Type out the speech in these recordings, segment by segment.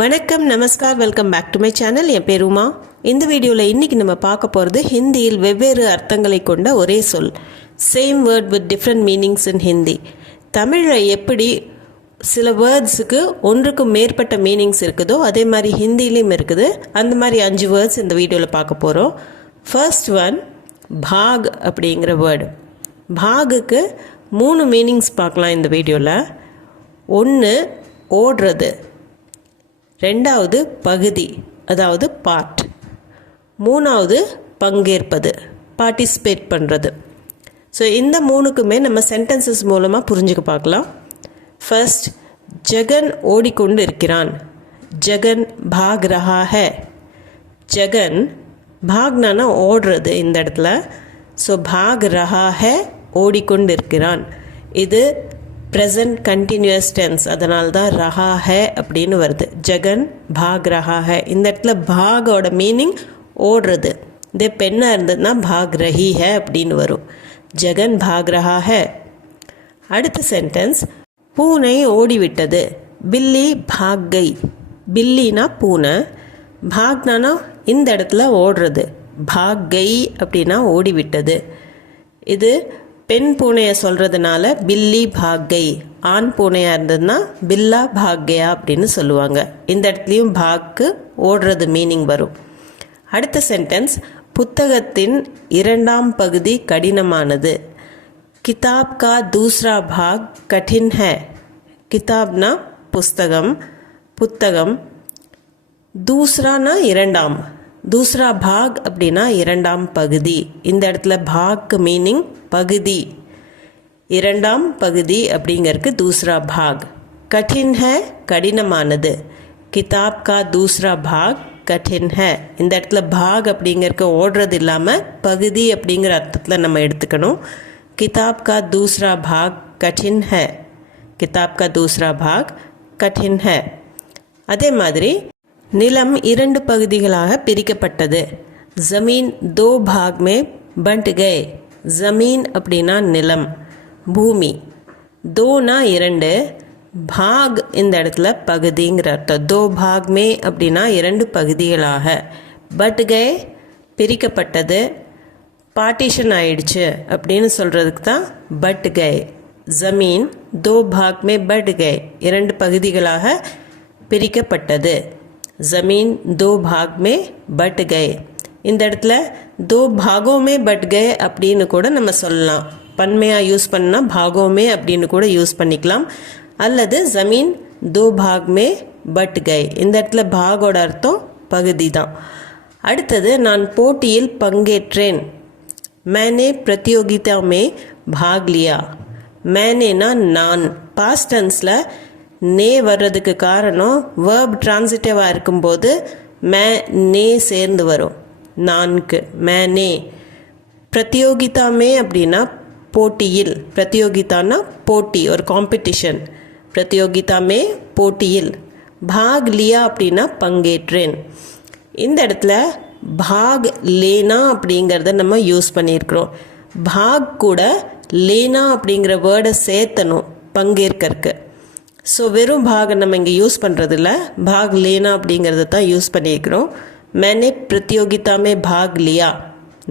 வணக்கம், நமஸ்கார், welcome back to my channel. என் பேர் உமா. இந்த வீடியோவில் இன்றைக்கி நம்ம பார்க்க போகிறது ஹிந்தியில் வெவ்வேறு அர்த்தங்களை கொண்ட ஒரே சொல். Same word with different meanings இன் ஹிந்தி. தமிழில் எப்படி சில வேர்ட்ஸுக்கு ஒன்றுக்கு மேற்பட்ட மீனிங்ஸ் இருக்குதோ அதே மாதிரி ஹிந்திலையும் இருக்குது. அந்த மாதிரி 5 வேர்ட்ஸ் இந்த வீடியோவில் பார்க்க போகிறோம். ஃபர்ஸ்ட் ஒன் பாக் அப்படிங்கிற வேர்டு. பாகுக்கு 3 மீனிங்ஸ் பார்க்கலாம் இந்த வீடியோவில். ஒன்று ஓடுறது, ரெண்டாவது பகுதி அதாவது பார்ட், மூணாவது பங்கேற்பது பார்ட்டிசிபேட் பண்ணுறது. ஸோ இந்த 3க்குமே நம்ம சென்டென்சஸ் மூலமாக புரிஞ்சுக்க பார்க்கலாம். ஃபர்ஸ்ட், ஜெகன் ஓடிக்கொண்டு இருக்கிறான். ஜெகன் பாக் ரஹா ஹை. ஜெகன் பாக்னானா ஓடுறது இந்த இடத்துல. ஸோ பாக் ரஹா ஹை ஓடிக்கொண்டு இருக்கிறான். இது ப்ரெசன்ட் கண்டினியூஸ் டென்ஸ், அதனால தான் ரஹா ஹை அப்படின்னு வருது. ஜெகன் பாக் ரஹா ஹை. இந்த இடத்துல பாகோட மீனிங் ஓடுறது. இதே பெண்ணாக இருந்ததுன்னா பாக் ரஹி ஹை அப்படின்னு வரும். ஜெகன் பாக் ரஹா ஹை. அடுத்த சென்டென்ஸ், பூனை ஓடிவிட்டது. பில்லி பாக் கை. பில்லினா பூனை, பாக்னானா இந்த இடத்துல ஓடுறது. பாக் கை அப்படின்னா ஓடிவிட்டது. இது பெண் பூனையை சொல்கிறதுனால பில்லி பாக் கை. ஆண் பூனையாக இருந்ததுன்னா பில்லா பாக் கயா அப்படின்னு சொல்லுவாங்க. இந்த இடத்துலையும் பாக்கு ஓடுறது மீனிங் வரும். அடுத்த சென்டென்ஸ், புத்தகத்தின் 2ஆம் பகுதி கடினமானது. கிதாப் கா தூஸ்ரா பாக் கঠিன் ஹை. கிதாப்னா புஸ்தகம், புத்தகம். தூஸ்ரானா 2ஆம், தூஸ்ரா பாக் அப்படின்னா 2ஆம் பகுதி. இந்த இடத்துல பாக்கு மீனிங் பகுதி. 2ஆம் பகுதி அப்படிங்கிறதுக்கு தூஸ்ரா பாக். கঠিன் ஹை கடினமானது. கிதாப் கா தூஸ்ரா பாக் கঠিன் ஹை. இந்த இடத்துல பாக் அப்படிங்கிறதுக்கு ஓடுறது இல்லாமல் பகுதி அப்படிங்கிற அர்த்தத்தில் நம்ம எடுத்துக்கணும். கிதாப் கா தூஸ்ரா பாக் கঠিன் ஹை. கிதாப் கா தூஸ்ரா பாக் கঠিன் ஹை. அதே மாதிரி நிலம் 2 பகுதிகளாக பிரிக்கப்பட்டது. ஜமீன் 2 பாக் மே பண்ட் கே. ஜமீன் அப்படின்னா நிலம், பூமி. 2னா 2, பாக் இந்த இடத்துல பகுதிங்கிற அர்த்தம். 2 பாக் மே அப்படின்னா 2 பகுதிகளாக. பட் கே பிரிக்கப்பட்டது, பார்ட்டிஷன் ஆயிடுச்சு அப்படின்னு சொல்கிறதுக்கு தான் பட் கே. ஜமீன் 2 பாக் மே பட் கே, 2 பகுதிகளாக பிரிக்கப்பட்டது. ज़मीन 2 भाग में बट गए. இந்த இடத்துல 2 भागों में बट गए அப்படின்னு கூட நம்ம சொல்லலாம். பன்மையாக யூஸ் பண்ணால் भागों में அப்படின்னு கூட யூஸ் பண்ணிக்கலாம். அல்லது ज़मीन 2 भाग में बट गए. இந்த இடத்துல பாகோட அர்த்தம் பகுதி தான். அடுத்தது, நான் போட்டியில் பங்கேற்றேன். मैंने प्रतियोगिता में भाग लिया. मैंनेனா நான். பாஸ்ட் டென்ஸில் நே வர்றதுக்கு காரணம் வேர்ப் டிரான்சிட்டிவாக இருக்கும்போது மே நே சேர்ந்து வரும். நான்கு மேனே. பிரத்யோகிதா மே அப்படின்னா போட்டியில். பிரத்யோகிதானா போட்டி, ஒரு காம்படிஷன். பிரத்யோகிதா மே போட்டியில். பாக் லியா அப்படின்னா பங்கேற்றேன். இந்த இடத்துல பாக் லேனா அப்படிங்கிறத நம்ம யூஸ் பண்ணியிருக்கிறோம். பாக் கூட லேனா அப்படிங்கிற வேர்டை சேர்த்தணும் பங்கேற்கறக்கு. ஸோ வெறும் பாகை நம்ம இங்கே யூஸ் பண்ணுறதில்ல, பாக் லேனா அப்படிங்கிறத தான் யூஸ் பண்ணியிருக்கிறோம். मैंने प्रतियोगिता में भाग लिया.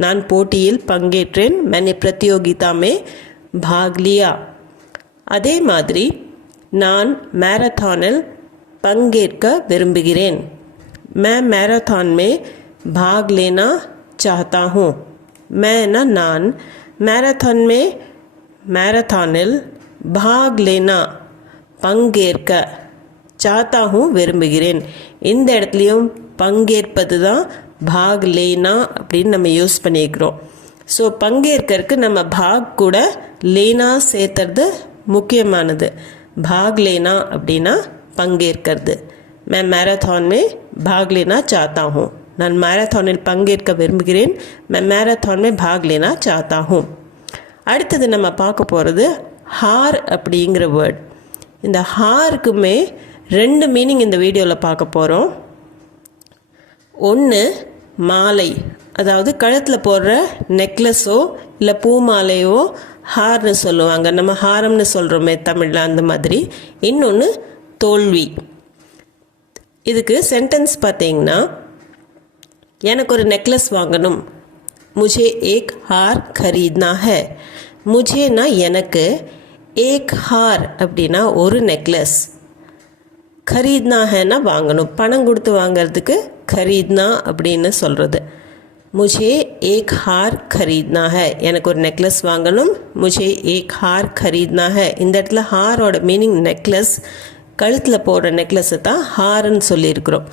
நான் போட்டியில் பங்கேற்றேன். मैंने प्रतियोगिता में भाग लिया. அதே மாதிரி நான் மேரத்தானில் பங்கேற்க விரும்புகிறேன். मैं मैराथन में भाग लेना चाहता हूँ. मैंना நான், मैराथन में मैराथनिல் भाग लेना பங்கேற்க, சாத்தா ஹூ விரும்புகிறேன். இந்த இடத்துலையும் பங்கேற்பது தான் பாக் லேனா அப்படின்னு நம்ம யூஸ் பண்ணியிருக்கிறோம். ஸோ பங்கேற்கறதுக்கு நம்ம பாக் கூட லேனா சேர்த்துறது முக்கியமானது. பாக் லேனா அப்படின்னா பங்கேற்கிறது. मैं मैराथन में भाग लेना चाहता हूँ. நான் மேரத்தானில் பங்கேற்க விரும்புகிறேன். मैं मैराथन में भाग लेना चाहता हूँ. அடுத்தது நம்ம பார்க்க போகிறது ஹார் அப்படிங்கிற வேர்ட். இந்த ஹாருக்குமே 2 மீனிங் இந்த வீடியோவில் பார்க்க போகிறோம். ஒன்று மாலை, அதாவது கழுத்தில் போடுற நெக்லஸோ இல்லை பூ மாலையோ ஹார்னு சொல்லுவாங்க. நம்ம ஹாரம்னு சொல்கிறோமே தமிழில், அந்த மாதிரி. இன்னொன்று தோல்வி. இதுக்கு சென்டென்ஸ் பார்த்தீங்கன்னா, எனக்கு ஒரு நெக்லஸ் வாங்கணும். முझे एक हार खरीदना है. முझேனா எனக்கு, ஏக் ஹார் அப்படின்னா ஒரு நெக்லஸ், खरीदना हैனா வாங்கணும், பணம் கொடுத்து வாங்கிறதுக்கு खरीदना அப்படின்னு சொல்கிறது. मुझे एक हार खरीदना है, எனக்கு ஒரு நெக்லஸ் வாங்கணும். मुझे एक हार खरीदना है. இந்த இடத்துல ஹாரோட மீனிங் நெக்லஸ், கழுத்தில் போடுற நெக்லஸை தான் ஹார்ன்னு சொல்லியிருக்கிறோம்.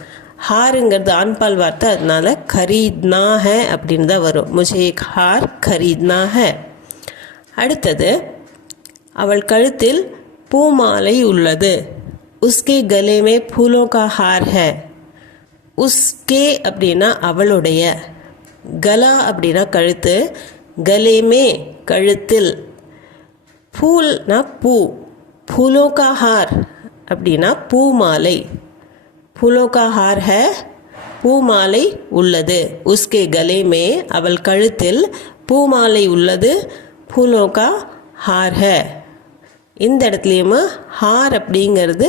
ஹாருங்கிறது ஆண்பால் வார்த்தை, அதனால खरीदना है அப்படின்னு தான் வரும். मुझे एक हार खरीदना है. அடுத்தது, அவள் கழுத்தில் பூமாலை உள்ளது. उसके गले में फूलों का हार है. उसके அப்படின்னா அவளுடைய, கலா அப்படின்னா கழுத்து, கலேமே கழுத்தில், ஃபூல்னா பூ, फूलों का हार அப்படின்னா பூமாலை. फूलों का हार है, பூமாலை உள்ளது. उसके गले में அவள் கழுத்தில் பூமாலை உள்ளது. फूलों का हार है. இந்த இடத்துலையும் ஹார் அப்படிங்கிறது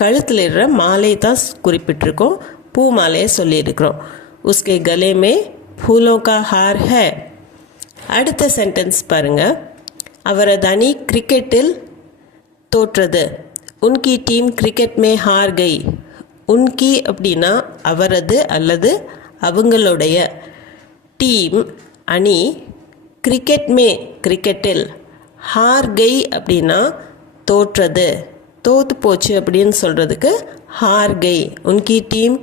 கழுத்தில் இருக்கிற மாலை தான் குறிப்பிட்டிருக்கோம், பூ மாலையை சொல்லியிருக்கிறோம். उसके गले में फूलों का हार है. அடுத்த சென்டென்ஸ் பாருங்க, அவரது அணி கிரிக்கெட்டில் தோற்றது. उनकी टीम क्रिकेट में हार गई. उनकी அப்படின்னா அவரது அல்லது அவங்களுடைய, டீம் அணி, கிரிக்கெட் மே கிரிக்கெட்டில், ஹார் கை அப்படின்னா தோற்றது, தோற்று போச்சு அப்படின்னு சொல்கிறதுக்கு ஹார் கை. உன்கி டீம்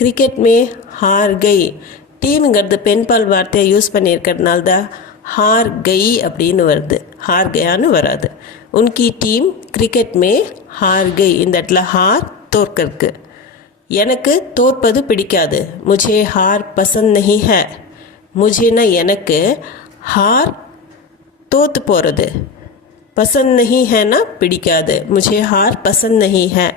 கிரிக்கெட் மே ஹார் கை. டீமுங்கிறது பெண்பால் வார்த்தையை யூஸ் பண்ணியிருக்கிறதுனால தான் ஹார் கை அப்படின்னு வருது, ஹார் கயான்னு வராது. உன்கி டீம் கிரிக்கெட் மே ஹார் கை. இந்த இடத்துல ஹார் தோற்கருக்கு. எனக்கு தோற்பது பிடிக்காது. मुझे हार पसंद नहीं है. मुझेனா எனக்கு, हार தோற்று போகிறது, பசந்த் नहीं हैனா பிடிக்காது. मुझे हार पसंद नहीं है.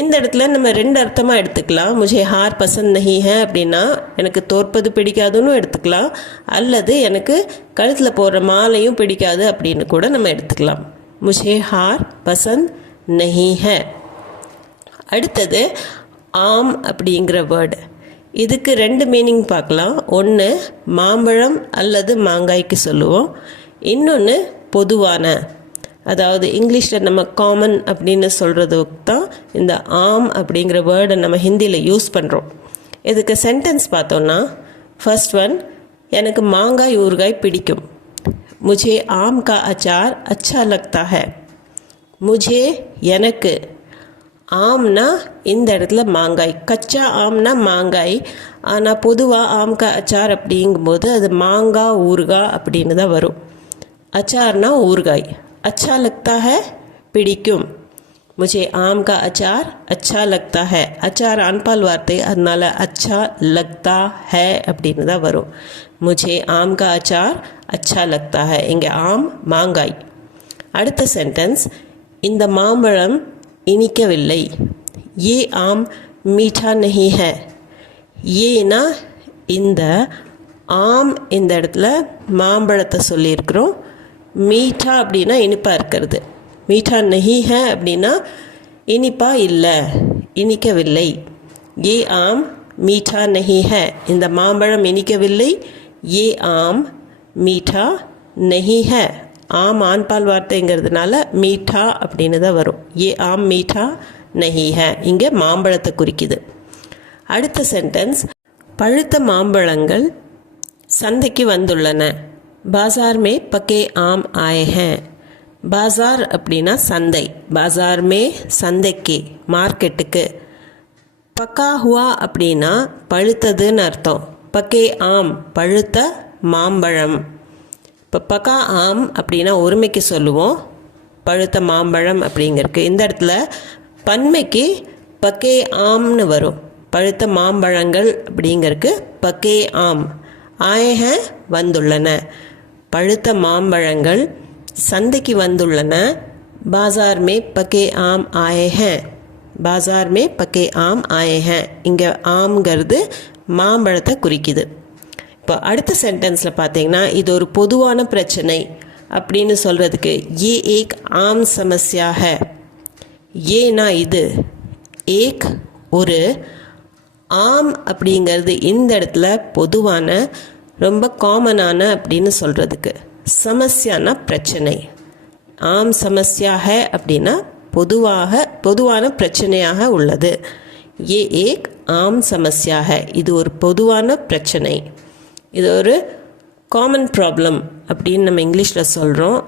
இந்த இடத்துல நம்ம ரெண்டு அர்த்தமாக எடுத்துக்கலாம். मुझे हार पसंद नहीं है அப்படின்னா எனக்கு தோற்பது பிடிக்காதுன்னு எடுத்துக்கலாம், அல்லது எனக்கு கழுத்தில் போடுற மாலையும் பிடிக்காது அப்படின்னு கூட நம்ம எடுத்துக்கலாம். मुझे हार पसंद नहीं है. அடுத்தது ஆம் அப்படிங்கிற வேர்டு. இதுக்கு ரெண்டு மீனிங் பார்க்கலாம். ஒன்று மாம்பழம் அல்லது மாங்காய்க்கு சொல்லுவோம், இன்னொன்று பொதுவான, அதாவது இங்கிலீஷில் நம்ம காமன் அப்படின்னு சொல்கிறதுக்கு தான் இந்த ஆம் அப்படிங்கிற வேர்டை நம்ம ஹிந்தியில் யூஸ் பண்ணுறோம். இதுக்கு சென்டென்ஸ் பார்த்தோன்னா, ஃபர்ஸ்ட் ஒன், எனக்கு மாங்காய் ஊறுகாய் பிடிக்கும். मुझे आम का अचार अच्छा लगता है. मुझे எனக்கு, ஆம்னா இந்த இடத்துல மாங்காய், கச்சா ஆம்னா மாங்காய், ஆனால் பொதுவாக ஆம் கா அச்சார் அப்படிங்கும்போது அது மாங்காய் ஊறுகாய் அப்படின்னு தான் வரும். அச்சார்னா ஊறுகாய். अच्छा लगता है பிடிக்கும். मुझे आम का अचार अच्छा लगता है. அச்சார் ஆண்பால் வார்த்தை, அதனால अच्छा लगता है அப்படின்னு தான் வரும். मुझे आम का अचार अच्छा लगता है. இங்கே ஆம் மாங்காய். அடுத்த சென்டென்ஸ், இந்த மாம்பழம் இனிக்கவில்லை. ये आम मीठा नहीं है. ஏனா இந்த ஆம், இந்த இடத்துல மாம்பழத்தை சொல்லியிருக்கிறோம். மீठा அப்படின்னா இனிப்பாக இருக்கிறது, மீठा नहीं है அப்படின்னா இனிப்பாக இல்லை, இனிக்கவில்லை. ये आम मीठा नहीं है. இந்த மாம்பழம் இனிக்கவில்லை. ये आम मीठा नहीं है. ஆம் ஆண்பால் வார்த்தைங்கிறதுனால மீठा அப்படின்னு தான் வரும். ये आम मीठा नहीं है இங்கே மாம்பழத்தை குறிக்குது. அடுத்த சென்டென்ஸ், பழுத்த மாம்பழங்கள் சந்தைக்கு வந்துள்ளன. बाजार में पके आम आए हैं. बाजार அப்படின்னா சந்தை, बाजार में சந்தைக்கு, மார்க்கெட்டுக்கு. பக்கா ஹுவா அப்படின்னா பழுத்ததுன்னு அர்த்தம். பக்கே ஆம் பழுத்த மாம்பழம். இப்போ பக்கா ஆம் அப்படின்னா ஒருமைக்கு சொல்லுவோம், பழுத்த மாம்பழம் அப்படிங்கிறதுக்கு. இந்த இடத்துல பன்மைக்கு பக்கே ஆம்னு வரும். பழுத்த மாம்பழங்கள் அப்படிங்கிறதுக்கு பக்கே ஆம். ஆயஹ வந்துள்ளன. பழுத்த மாம்பழங்கள் சந்தைக்கு வந்துள்ளன. பாசார் மே பக்கே ஆம் ஆயே ஹேன். பாசார் மே பக்கே ஆம் ஆயே ஹேன். இங்கே ஆம்ங்கிறது மாம்பழத்தை குறிக்குது. இப்போ அடுத்த சென்டென்ஸில் பார்த்தீங்கன்னா, இது ஒரு பொதுவான பிரச்சனை அப்படின்னு சொல்கிறதுக்கு ये एक आम समस्या है. ஏனா இது, ஏக் ஒரு, ஆம் அப்படிங்கிறது இந்த இடத்துல பொதுவான ரொம்ப காமனான அப்படின்னு சொல்கிறதுக்கு. சமஸ்யானா பிரச்சனை. ஆம் சமஸ்யா ஹை அப்படின்னா பொதுவான பிரச்சனையாக உள்ளது. ஏ ஏக் ஆம் சமஸ்யா ஹை, இது ஒரு பொதுவான பிரச்சனை, இது ஒரு காமன் ப்ராப்ளம் அப்படின்னு நம்ம இங்கிலீஷில் சொல்கிறோம்.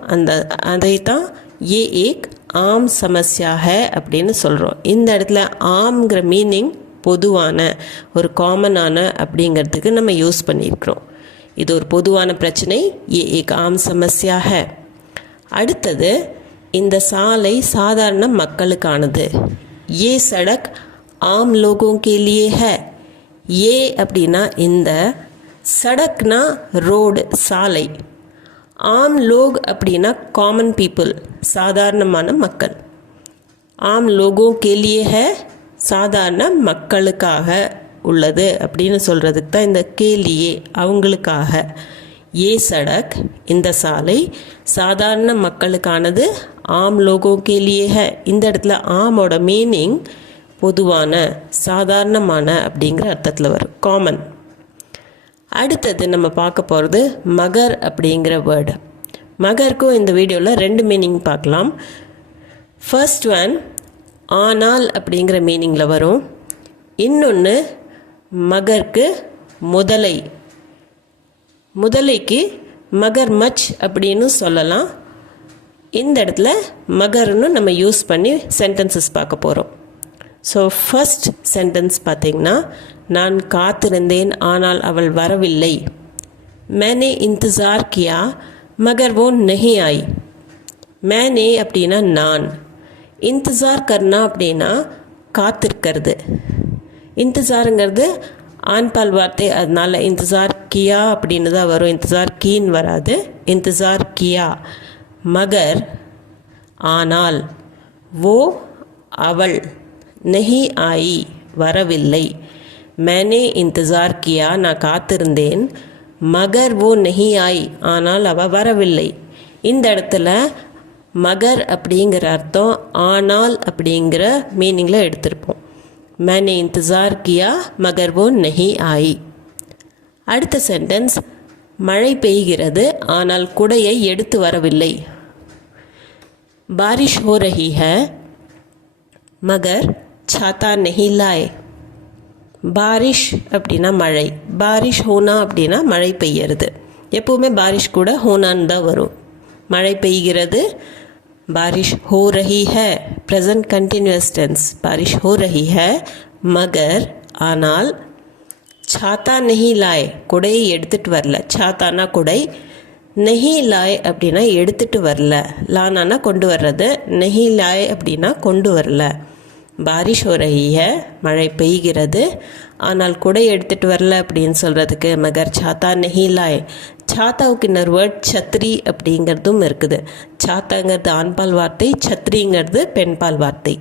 அதை தான் ஏ ஏக் ஆம் சமஸ்யா ஹை அப்படின்னு சொல்கிறோம். இந்த இடத்துல ஆம்ங்கிற மீனிங் பொதுவான ஒரு காமனான அப்படிங்கிறதுக்கு நம்ம யூஸ் பண்ணியிருக்கிறோம். இது ஒரு பொதுவான பிரச்சனை, ஏ ஏக் ஆம் சமஸ்யா ஹை. அடுத்தது, இந்த சாலை சாதாரண மக்களுக்கானது. ஏ சடக் ஆம் லோகோं के लिए है. ஏ அப்படின்னா இந்த, சடக்னா ரோடு சாலை, ஆம் லோக் அப்படின்னா காமன் பீப்புள் சாதாரணமான மக்கள். ஆம் லோகோं के लिए है சாதாரண மக்களுக்காக உள்ளது அப்படின்னு சொல்கிறதுக்கு தான் இந்த கேலியே, அவங்களுக்காக. ஏ சடக் இந்த சாலை சாதாரண மக்களுக்கானது. ஆம் லோகோं के लिए है, இந்த இடத்துல ஆமோட மீனிங் பொதுவான சாதாரணமான அப்படிங்கிற அர்த்தத்தில் வரும், காமன். அடுத்தது நம்ம பார்க்க போகிறது மகர் அப்படிங்கிற வேர்டு. மகருக்கும் இந்த வீடியோவில் 2 மீனிங் பார்க்கலாம். ஃபர்ஸ்ட் ஒன் ஆனால் அப்படிங்கிற மீனிங்கில் வரும். இன்னொன்று மகருக்கு முதலை, முதலைக்கு மகர் மச் அப்படின்னு சொல்லலாம். இந்த இடத்துல மகர்னு நம்ம யூஸ் பண்ணி சென்டென்சஸ் பார்க்க போகிறோம். ஸோ ஃபர்ஸ்ட் சென்டென்ஸ் பார்த்திங்கன்னா, நான் காத்திருந்தேன் ஆனால் அவள் வரவில்லை. मैंने इंतज़ार किया मगर वो नहीं आई. मैंने அப்படின்னா நான், இன்தஸார் கர்னா அப்படின்னா காத்திருக்கிறது. இன்தஸாருங்கிறது ஆண்பால் வார்த்தை, அதனால இன்தஸார் கியா அப்படின்னு தான் வரும், இன்தஸார் கீன்னு வராது. இன்தஸார் கியா. மகர் ஆனால், वो அவள், नहीं आई வரவில்லை. मैंने इंतज़ार किया நான் காத்திருந்தேன், மகர் वो नहीं आई ஆனால் அவள் வரவில்லை. இந்த இடத்துல மகர் அப்படிங்கிற அர்த்தம் ஆனால் அப்படிங்கிற மீனிங்கில் எடுத்திருப்போம். मैंने इंतज़ार किया मगर वो नहीं आई. அடுத்த சென்டென்ஸ், மழை பெய்கிறது ஆனால் குடையை எடுத்து வரவில்லை. बारिश हो रही है मगर छाता नहीं लाए. பாரிஷ் அப்படின்னா மழை, பாரிஷ் ஹோனா அப்படின்னா மழை பெய்யறது. எப்போவுமே பாரிஷ் கூட ஹோனான்னு தான் வரும். மழை பெய்கிறது, பாரிஷ் ஹோ ரஹி ஹை, ப்ரெசன்ட் கண்டினியூஸ் டென்ஸ், பாரிஷ் ஹோ ரஹி ஹை. மகர் ஆனால், சாத்தா நஹி லாய் குடையை எடுத்துகிட்டு வரல. சாத்தானா குடை, நஹி லாய் அப்படின்னா எடுத்துகிட்டு வரல, லானானா கொண்டு வர்றது, நஹி லாய் அப்படின்னா கொண்டு வரல. பாரிஷ் ஹோ ரஹி ஹை மழை பெய்கிறது, ஆனால் குடை எடுத்துகிட்டு வரல அப்படின்னு சொல்கிறதுக்கு மகர் சாத்தா நஹி லாய். சாத்தாவுக்கு இன்னொரு வேர்ட் சத்ரி அப்படிங்கிறதும் இருக்குது. சாத்தாங்கிறது ஆண்பால் வார்த்தை, சத்ரிங்கிறது பெண்பால் வார்த்தை.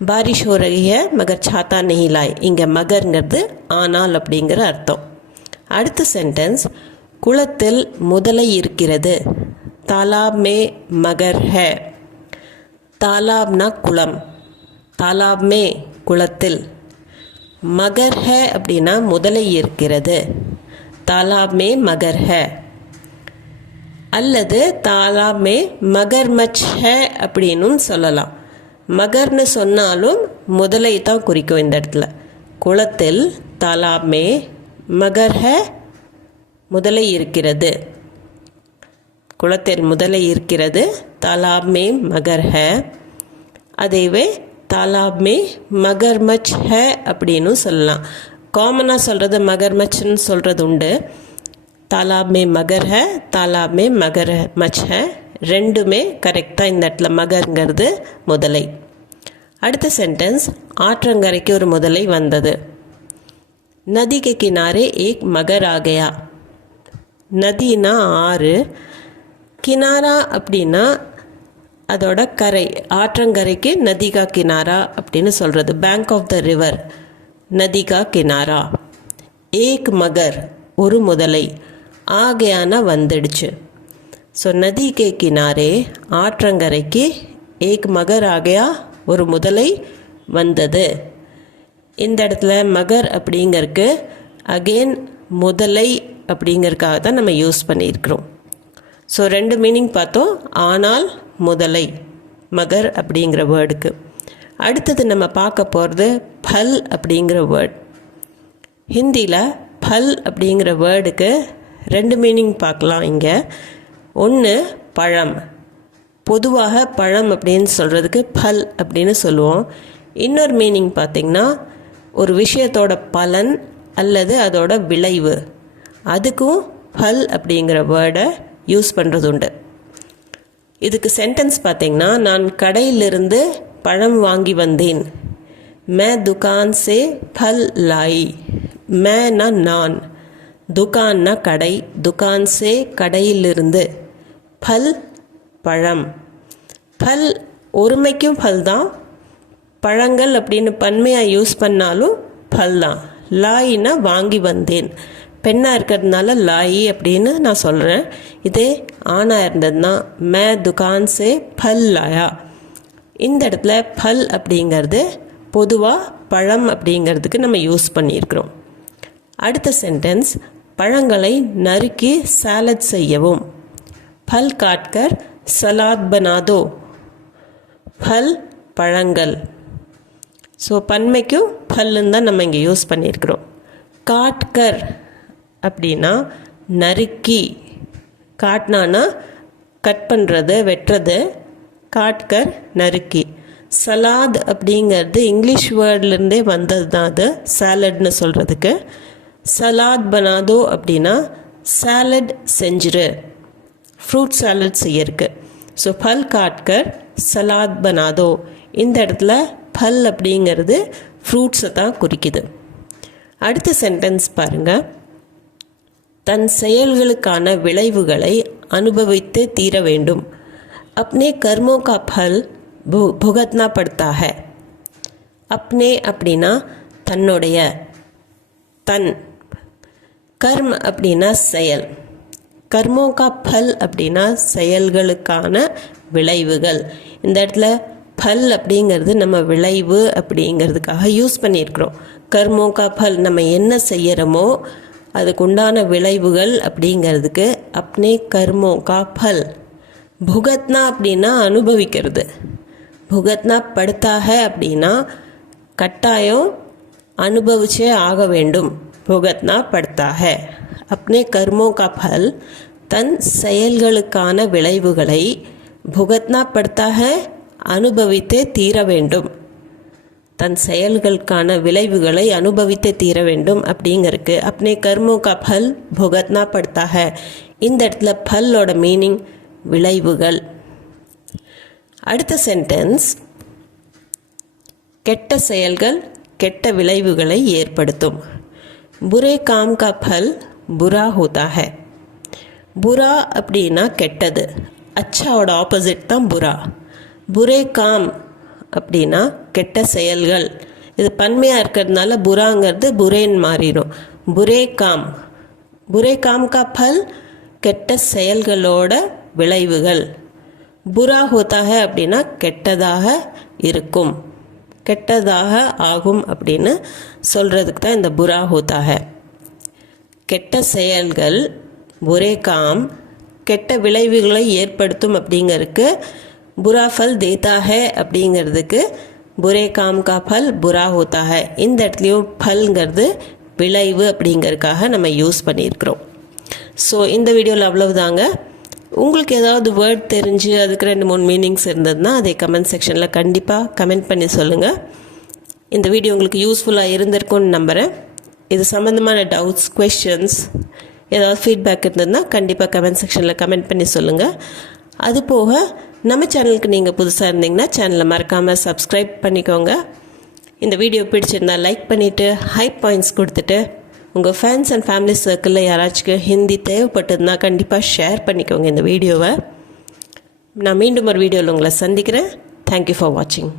பாரிஷ் ஹோ ரஹி ஹை மகர் சாத்தா நஹி லாய், இங்கே மகர்ங்கிறது ஆனால் அப்படிங்கிற அர்த்தம். அடுத்த சென்டென்ஸ், குளத்தில் முதலை இருக்கிறது. தாலாப் மே மகர் ஹை. தாலாப்னா குளம், தாலாப் மே குளத்தில், மகர் ஹை அப்படின்னா முதலை இருக்கிறது. தாலாப் மே மகர் ஹை. அல்லது தாலாப் மே மகர் மச் ஹை அப்படின்னும் சொல்லலாம். மகர்னு சொன்னாலும் முதலை தான் குறிக்கும் இந்த இடத்துல. குளத்தில் தாலாப் மே மகர் ஹை, முதலை இருக்கிறது. குளத்தில் முதலை இருக்கிறது, தாலாப் மே மகர் ஹை. அதேவே தாலாப் மே மகர் மச் ஹை அப்படின்னு சொல்லலாம். காமனாக சொல்கிறது மகர் மச்ன்னு சொல்கிறது உண்டு. தாலாப் மே மகர் ஹை, தாலாப் மே மகர் மச் ஹை, ரெண்டுமே கரெக்டாக இந்த இடத்துல மகர்ங்கிறது முதலை. அடுத்த சென்டென்ஸ், ஆற்றங்கரைக்கு ஒரு முதலை வந்தது. நதி கே கினாரே ஏக் மகர் ஆ கயா. நதினா ஆறு, கினாரா அப்படின்னா அதோட கரை, ஆற்றங்கரைக்கு நதிகா கினாரா அப்படின்னு சொல்கிறது. பேங்க் ஆஃப் த ரிவர், நதிகா கினாரா. ஏக் மகர் ஒரு முதலை, ஆகையான வந்துடுச்சு. ஸோ நதி கே கினாரே ஆற்றங்கரைக்கு, ஏக் மகர் ஆகையா ஒரு முதலை வந்தது. இந்த இடத்துல மகர் அப்படிங்கிறதுக்கு அகெயின் முதலை அப்படிங்கிறதுக்காக தான் நம்ம யூஸ் பண்ணியிருக்கிறோம். ஸோ 2 மீனிங் பார்த்தோம். ஆனால் முதலை மகர் அப்படிங்கிற வேர்டுக்கு. அடுத்தது நம்ம பார்க்க போகிறது பல் அப்படிங்கிற வேர்ட். ஹிந்தியில் பல் அப்படிங்கிற வேர்டுக்கு 2 மீனிங் பார்க்கலாம் இங்கே. ஒன்று பழம். பொதுவாக பழம் அப்படின்னு சொல்கிறதுக்கு பல் அப்படின்னு சொல்லுவோம். இன்னொரு மீனிங் பார்த்திங்கன்னா ஒரு விஷயத்தோட பலன் அல்லது அதோட விளைவு, அதுக்கும் பல் அப்படிங்கிற வேர்டை யூஸ் பண்ணுறது உண்டு. இதுக்கு சென்டென்ஸ் பார்த்திங்கன்னா, நான் கடையிலிருந்து பழம் வாங்கி வந்தேன். மே துகான் சே பல் லாயி. மேனா நான், துகான்னா கடை, துகான் சே கடையிலிருந்து, பல் பழம். பல் ஒருமைக்கும் பல் தான், பழங்கள் அப்படின்னு பன்மையாக யூஸ் பண்ணாலும் பல் தான். லாயின்னா வாங்கி வந்தேன். பெண்ணாக இருக்கிறதுனால லாயி அப்படின்னு நான் சொல்கிறேன். இதே ஆணாக இருந்ததுன்னா மே துகான் சே பல் லாயா. இந்த இடத்துல பல் அப்படிங்கிறது பொதுவாக பழம் அப்படிங்கிறதுக்கு நம்ம யூஸ் பண்ணியிருக்கிறோம். அடுத்த சென்டென்ஸ், பழங்களை நறுக்கி சாலட் செய்யவும். பல் காட்கர் சலாத் பனாதோ. பல் பழங்கள். ஸோ பன்மைக்கும் பல்லுன்னு தான் நம்ம இங்கே யூஸ் பண்ணியிருக்கிறோம். காட்கர் அப்படின்னா நறுக்கி. காட்னானா கட் பண்ணுறது, வெட்டுறது. காட்கர் நறுக்கி. சலாத் அப்படிங்கிறது இங்கிலீஷ் வேர்ட்லேருந்தே வந்தது தான் அது, சாலட்னு சொல்கிறதுக்கு. சலாத் பனாதோ அப்படின்னா சாலட் செஞ்சிரு, ஃப்ரூட் சாலட் செய்யறதுக்கு. ஸோ பல் காட்கர் சலாத் பனாதோ. இந்த இடத்துல பல் அப்படிங்கிறது ஃப்ரூட்ஸை தான் குறிக்குது. அடுத்த சென்டென்ஸ் பாருங்கள். தன் செயல்களுக்கான விளைவுகளை அனுபவித்து தீர வேண்டும். அப்னே கர்மோ கா பல் புகத்னா படுத்தா ஹை. அப்னே அப்படின்னா தன்னுடைய, தன். கர்ம் அப்படின்னா செயல். கர்மோ கா பல் அப்படின்னா செயல்களுக்கான விளைவுகள். இந்த இடத்துல பல் அப்படிங்கிறது நம்ம விளைவு அப்படிங்கிறதுக்காக யூஸ் பண்ணியிருக்கிறோம். கர்மோ கா பல் நம்ம என்ன செய்கிறோமோ அதுக்கு உண்டான விளைவுகள் அப்படிங்கிறதுக்கு அப்னே கர்மோ கா பல். புகத்னா அப்படின்னா அனுபவிக்கிறது. புகத்னா படுத்தாக அப்படின்னா கட்டாயம் அனுபவிச்சே ஆக வேண்டும். புகத்னா படுத்தாக. அப்னே கர்மோ கா பல் தன் செயல்களுக்கான விளைவுகளை புகத்னா படுத்தாக அனுபவித்தே தீர வேண்டும். தன் செயல்களுக்கான விளைவுகளை அனுபவித்தே தீர வேண்டும் அப்படிங்கிறதுக்கு அப்னே கர்மோ கா பல் புகத்னா படுத்தா ஹை. இந்த இடத்துல பல்லோட மீனிங் விளைவுகள். அடுத்த சென்டென்ஸ், கெட்ட செயல்கள் கெட்ட விளைவுகளை ஏற்படுத்தும். புரே காம் கா பல் புரா ஹோதா ஹை. புரா அப்படின்னா கெட்டது, அச்சாவோட ஆப்போசிட் தான் புரா. புரே காம் அப்படின்னா கெட்ட செயல்கள். இது பன்மையாக இருக்கிறதுனால புராங்கிறது புரேன்னு மாறிடும். புரே காம். புரே காம் கா பல் கெட்ட செயல்களோட விளைவுகள். புரா ஹோதா ஹை அப்படின்னா கெட்டதாக இருக்கும், கெட்டதாக ஆகும் அப்படின்னு சொல்கிறதுக்கு தான் இந்த புரா ஹோதா ஹை. கெட்ட செயல்கள் புரே காம் கெட்ட விளைவுகளை ஏற்படுத்தும் அப்படிங்கிறதுக்கு புரா ஃபல் தேதா ஹை அப்படிங்கிறதுக்கு புரே காம் கா ஃபல் புரா ஹோதா ஹை. இந்த இடத்துலையும் ஃபல்ங்கிறது விளைவு அப்படிங்கிறதுக்காக நம்ம யூஸ் பண்ணியிருக்கிறோம். ஸோ இந்த வீடியோவில் அவ்வளவுதாங்க. உங்களுக்கு ஏதாவது வேர்ட் தெரிஞ்சு அதுக்கு 2-3 மீனிங்ஸ் இருந்ததுன்னா அதை கமெண்ட் செக்ஷனில் கண்டிப்பாக கமெண்ட் பண்ணி சொல்லுங்கள். இந்த வீடியோ உங்களுக்கு யூஸ்ஃபுல்லாக இருந்திருக்கும்னு நம்புகிறேன். இது சம்மந்தமான டவுட்ஸ், குவெஸ்சன்ஸ், ஏதாவது ஃபீட்பேக் இருந்ததுன்னா கண்டிப்பாக கமெண்ட் செக்ஷனில் கமெண்ட் பண்ணி சொல்லுங்கள். அதுபோக நம்ம சேனலுக்கு நீங்கள் புதுசாக இருந்தீங்கன்னா சேனலை மறக்காமல் சப்ஸ்கிரைப் பண்ணிக்கோங்க. இந்த வீடியோ பிடிச்சிருந்தால் லைக் பண்ணிவிட்டு ஹை பாயிண்ட்ஸ் கொடுத்துட்டு உங்கள் ஃப்ரெண்ட்ஸ் அண்ட் ஃபேமிலி சர்க்கிளில் யாராச்சும் ஹிந்தி தேவைப்பட்டதுன்னா கண்டிப்பாக ஷேர் பண்ணிக்கோங்க இந்த வீடியோவை. நான் மீண்டும் ஒரு வீடியோவில் உங்களை சந்திக்கிறேன். தேங்க்யூ ஃபார் வாட்சிங்.